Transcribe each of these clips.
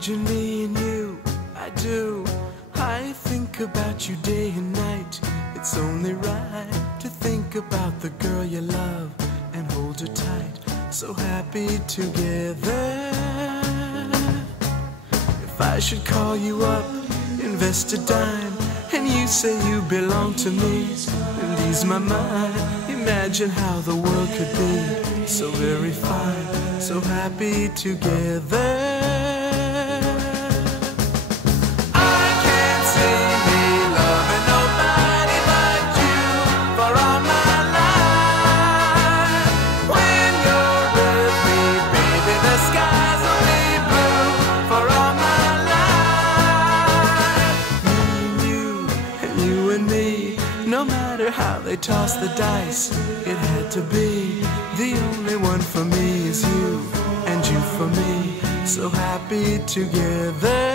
Imagine me and you, I do. I think about you day and night. It's only right to think about the girl you love and hold her tight. So happy together. If I should call you up, invest a dime, and you say you belong to me, and ease my mind. Imagine how the world could be so very fine, so happy together. No matter how they toss the dice, it had to be. The only one for me is you, and you for me, so happy together.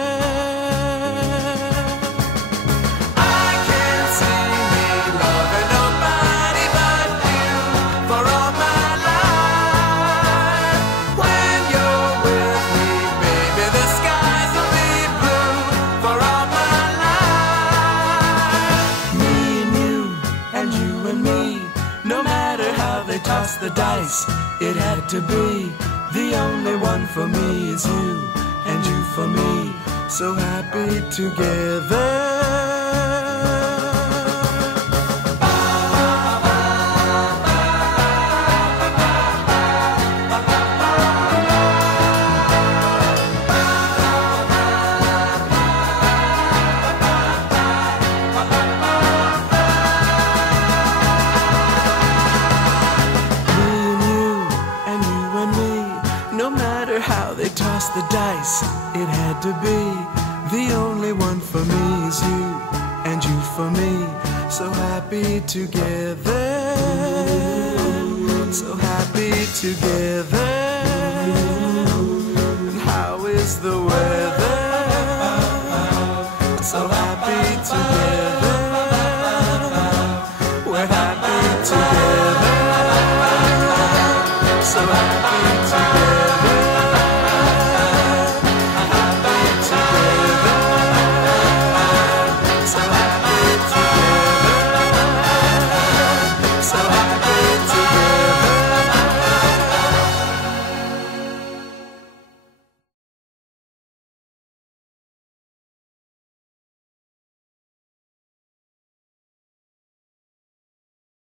Toss the dice, it had to be. The only one for me is you, and you for me, so happy together. No matter how they toss the dice, it had to be. The only one for me is you, and you for me, so happy together. So happy together. And how is the weather? So happy together.